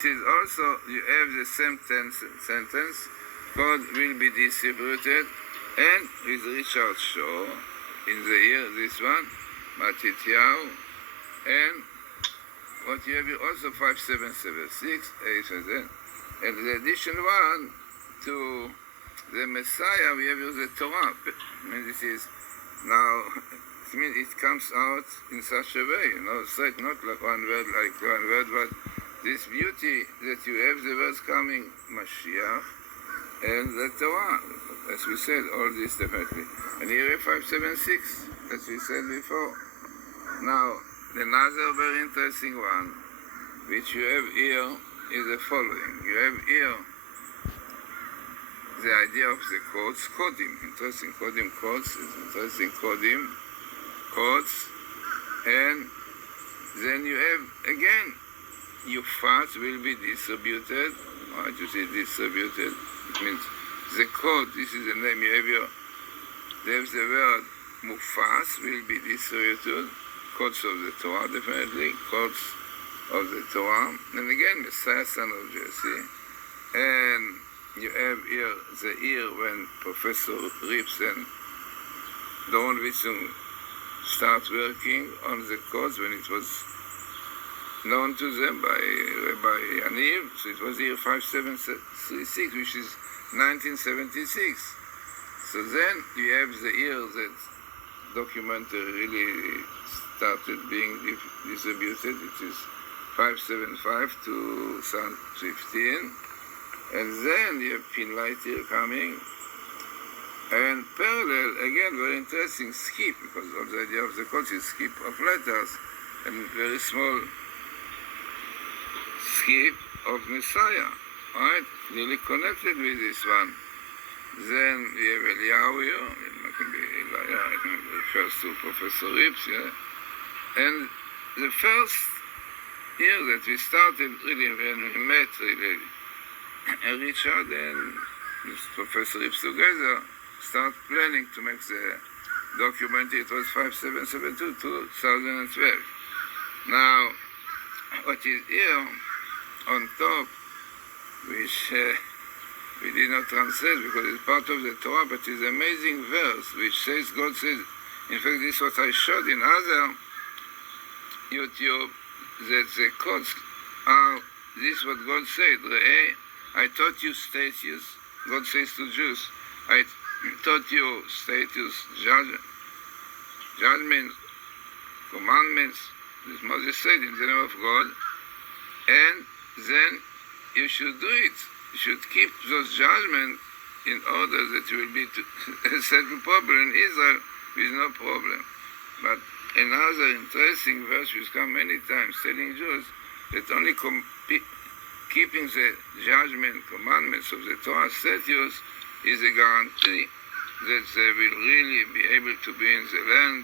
This is also, you have the same sentence, code will be distributed, and with Richard Shaw, in the year, this one, Matityahu, and what you have here also 5776, and the addition one to the Messiah, we have here the Torah. I mean, this is now, I mean, it comes out in such a way, straight, not like one word, but this beauty that you have the words coming, Mashiach, and the Torah, as we said, all this definitely. And here 576, as we said before. Now, another very interesting one, which you have here, is the following. You have here the idea of the codes, codim, interesting codim, codes, interesting codim, codes, and then you have, again, your fats will be distributed. Right, you see distributed, it means the code, this is the name you have here, there's the word mufas will be distributed, codes of the Torah, definitely, codes of the Torah, and again, Messiah, son of Jesse, and you have here the year when Professor Rips and Doron Witzung start working on the codes, when it was known to them by Rabbi Yaniv, so it was year 5736, which is 1976. So then you have the year that documentary really started being distributed, it is 575 to 15, and then you have Pinlight here coming, and parallel, again, very interesting, skip, because all the idea of the codes is skip of letters, and very small skip of Messiah, right? Really connected with this one. Then we have Eliyahu here, it can be Elijah, it refers to Professor Rips, yeah? And the first year that we started, really, when we met, really, Richard and Professor Rips together start planning to make the document. It was 5772, 2012. Now, what is here on top, which we did not translate because it's part of the Torah, but it's an amazing verse which says, God says, in fact, this is what I showed in other YouTube, that the codes are, this is what God said, I taught you status, God says to Jews, I taught you status, judgment, commandments, as Moses said, in the name of God, and then you should do it. You should keep those judgments in order that you will be settled properly in Israel with no problem. But another interesting verse which comes many times telling Jews that only keeping the judgment, commandments of the Torah statutes is a guarantee that they will really be able to be in the land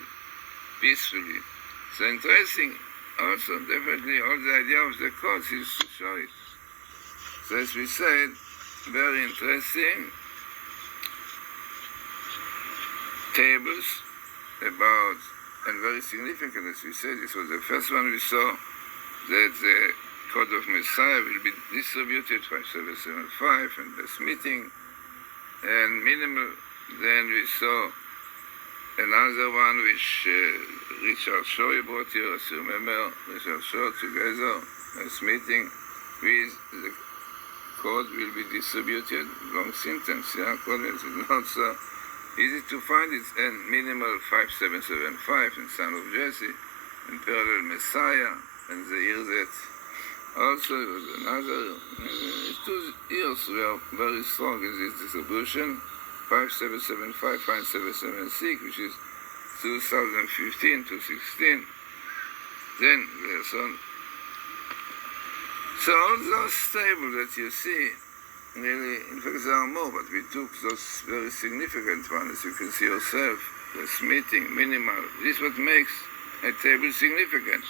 peacefully. So interesting, also definitely all the idea of the codes is to show it. So as we said, very interesting tables about, and very significant, as we said, this was the first one we saw, that the code of Messiah will be distributed 5775 and this meeting, and minimal. Then we saw another one which Richard Shaw brought here, as you remember, Richard Shaw together, this meeting with the code will be distributed, long sentence, yeah, code is not so easy to find, it's and minimal 5775 and son of Jesse, and parallel Messiah, and the year that also was another 2 years were very strong in this distribution, 5775, 5776, which is 2015 to 16. Then Glazerson. So all those tables that you see, really, in fact there are more, but we took those very significant ones, as you can see yourself, this meeting, minimal. This is what makes a table significant.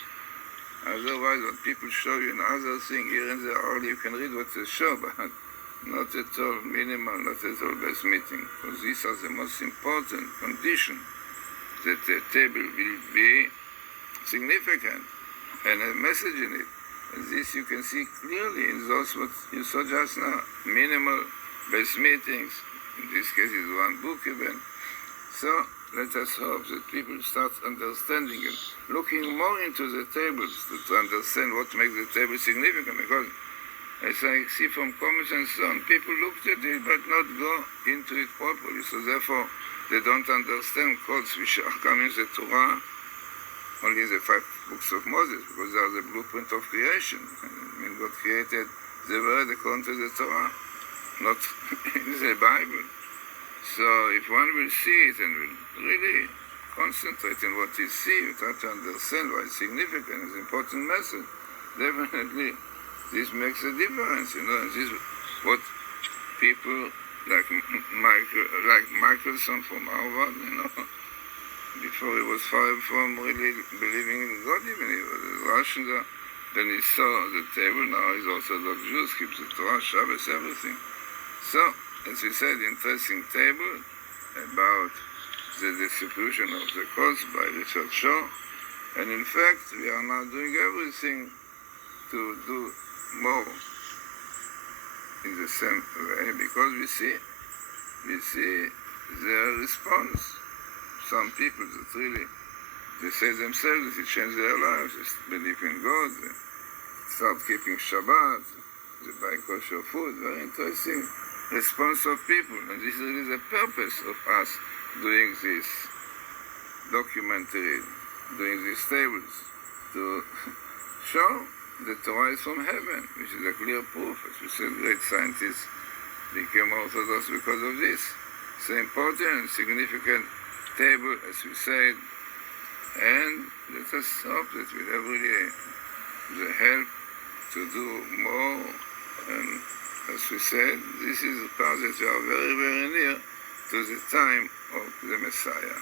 Otherwise, what people show you in other things here and there, all you can read what they show, but not at all minimal, not at all best meeting, because these are the most important condition that the table will be significant and a message in it. This you can see clearly in those what you saw just now. Minimal base meetings. In this case, is one book even. So let us hope that people start understanding and looking more into the tables to understand what makes the table significant. Because as I see from comments and so on, people looked at it but not go into it properly. So therefore, they don't understand codes which are coming in the Torah, only in the 5 books of Moses, because they are the blueprint of creation. I mean, God created the world according to the Torah, not in the Bible. So if one will see it and will really concentrate on what he sees, try to understand why it's significant, it's an important message, definitely this makes a difference, and this is what people like Michelson from Harvard, before he was far from really believing in God, even he was a Russian, then he saw the table, now he's Orthodox Jews, keeps the Torah, Shabbos, everything. So, as we said, interesting table about the distribution of the cost by Richard Shaw, and in fact, we are now doing everything to do more in the same way, because we see their response. Some people that really, they say themselves, they change their lives, they believe in God, they start keeping Shabbat, they buy kosher food, very interesting response of people, and this is really the purpose of us doing this documentary, doing these tables, to show the Torah is from heaven, which is a clear proof. As we said, great scientists became Orthodox because of this. It's an important and significant table, as we said, and let us hope that we'll have really the help to do more. And as we said, this is a part that we are very, very near to the time of the Messiah.